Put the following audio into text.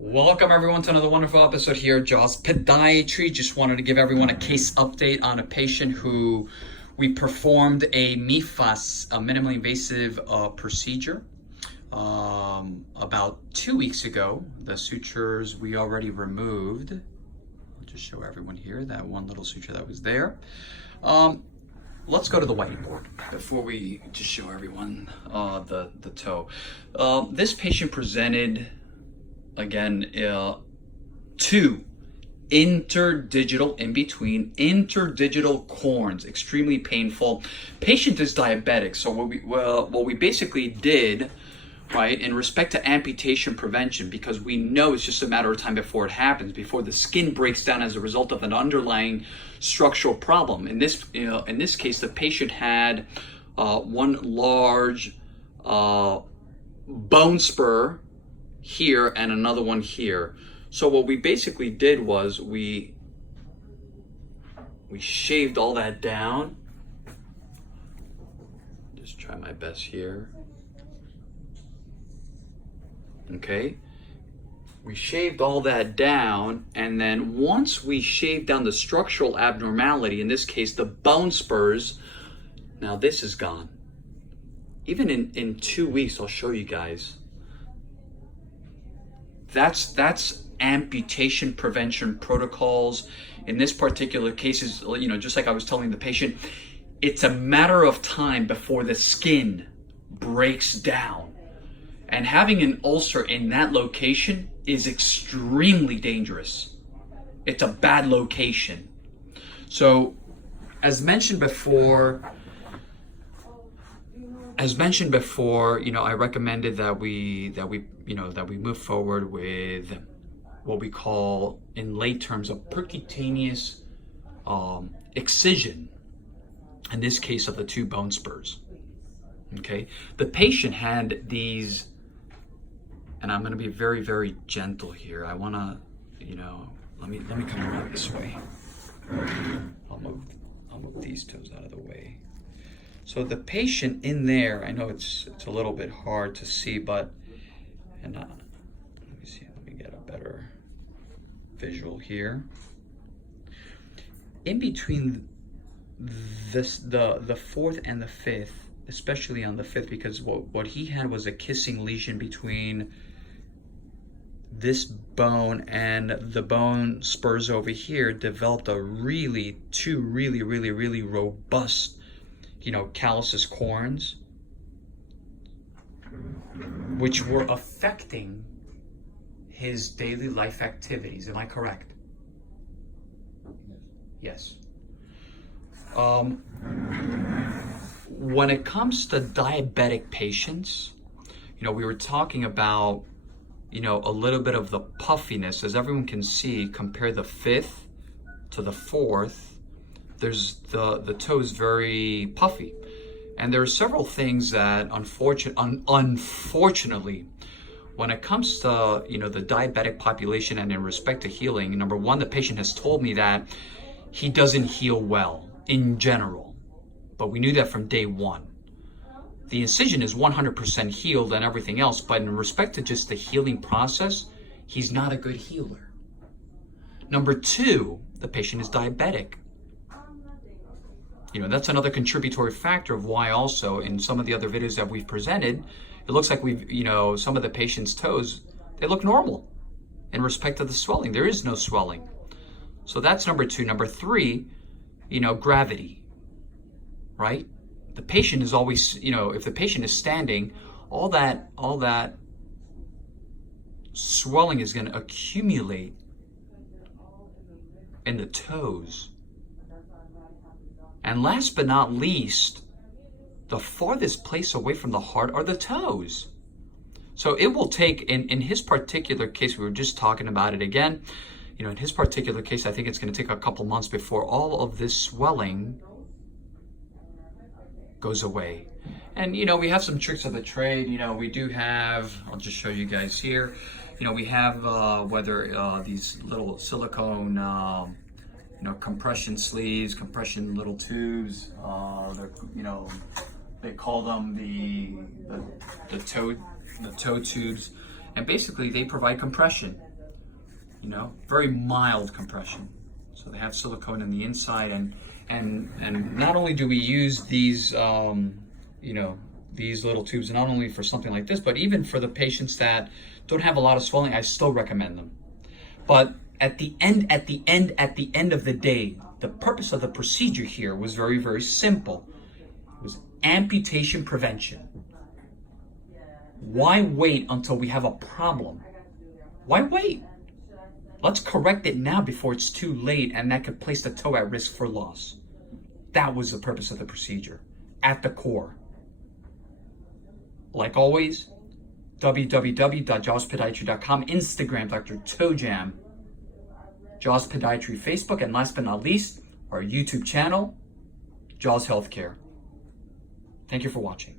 Welcome everyone to another wonderful episode here at Jaws Podiatry. Just wanted to give everyone a case update on a patient who we performed a MIFAS, a minimally invasive procedure about 2 weeks ago. The sutures we already removed. I'll just show everyone here that one little suture that was there. Let's go to the whiteboard before we just show everyone the toe. This patient presented again, two interdigital interdigital corns, extremely painful. Patient is diabetic, so what we basically did, right, in respect to amputation prevention, because we know it's just a matter of time before it happens, before the skin breaks down as a result of an underlying structural problem. In this case, the patient had one large bone spur here and another one here. So what we basically did was we shaved all that down. Just try my best here. Okay. We shaved all that down, and then once we shaved down the structural abnormality, in this case the bone spurs, now this is gone. Even in 2 weeks, I'll show you guys. That's amputation prevention protocols. In this particular case, just like I was telling the patient, it's a matter of time before the skin breaks down. And having an ulcer in that location is extremely dangerous. It's a bad location. So, as mentioned before, I recommended that we move forward with what we call, in lay terms, a percutaneous excision. In this case, of the two bone spurs. Okay, the patient had these, and I'm going to be very, very gentle here. I want to, let me come around this way. I'll move these toes out of the way. So the patient in there, I know it's a little bit hard to see, but, let me get a better visual here. In between the fourth and the fifth, especially on the fifth, because what he had was a kissing lesion between this bone and the bone spurs over here, developed two really robust calluses corns, which were affecting his daily life activities. Am I correct? Yes. When it comes to diabetic patients, we were talking about, a little bit of the puffiness. As everyone can see, compare the fifth to the fourth. There's the toe is very puffy, and there are several things that unfortunately, when it comes to the diabetic population and in respect to healing, number one, the patient has told me that he doesn't heal well in general, but we knew that from day one. The incision is 100% healed and everything else, but in respect to just the healing process, he's not a good healer. Number two, the patient is diabetic. That's another contributory factor of why also in some of the other videos that we've presented, it looks like some of the patient's toes, they look normal in respect to the swelling. There is no swelling. So that's number two. Number three, gravity, right? The patient is always, if the patient is standing, all that swelling is going to accumulate in the toes. And last but not least, the farthest place away from the heart are the toes. So it will take, in his particular case, we were just talking about it again, in his particular case, I think it's going to take a couple months before all of this swelling goes away. And, we have some tricks of the trade. We do have, I'll just show you guys here, we have these little silicone compression sleeves, compression little tubes. They call them the toe tubes. And basically they provide compression, you know, very mild compression. So they have silicone in the inside, and not only do we use these, you know, these little tubes not only for something like this, but even for the patients that don't have a lot of swelling, I still recommend them. But at the end of the day, the purpose of the procedure here was very, very simple. It was amputation prevention. Why wait until we have a problem? Why wait? Let's correct it now before it's too late, and that could place the toe at risk for loss. That was the purpose of the procedure, at the core. Like always, www.jawspodiatry.com, Instagram, Dr. Toe Jam, Jaws Podiatry Facebook, and last but not least, our YouTube channel, Jaws Healthcare. Thank you for watching.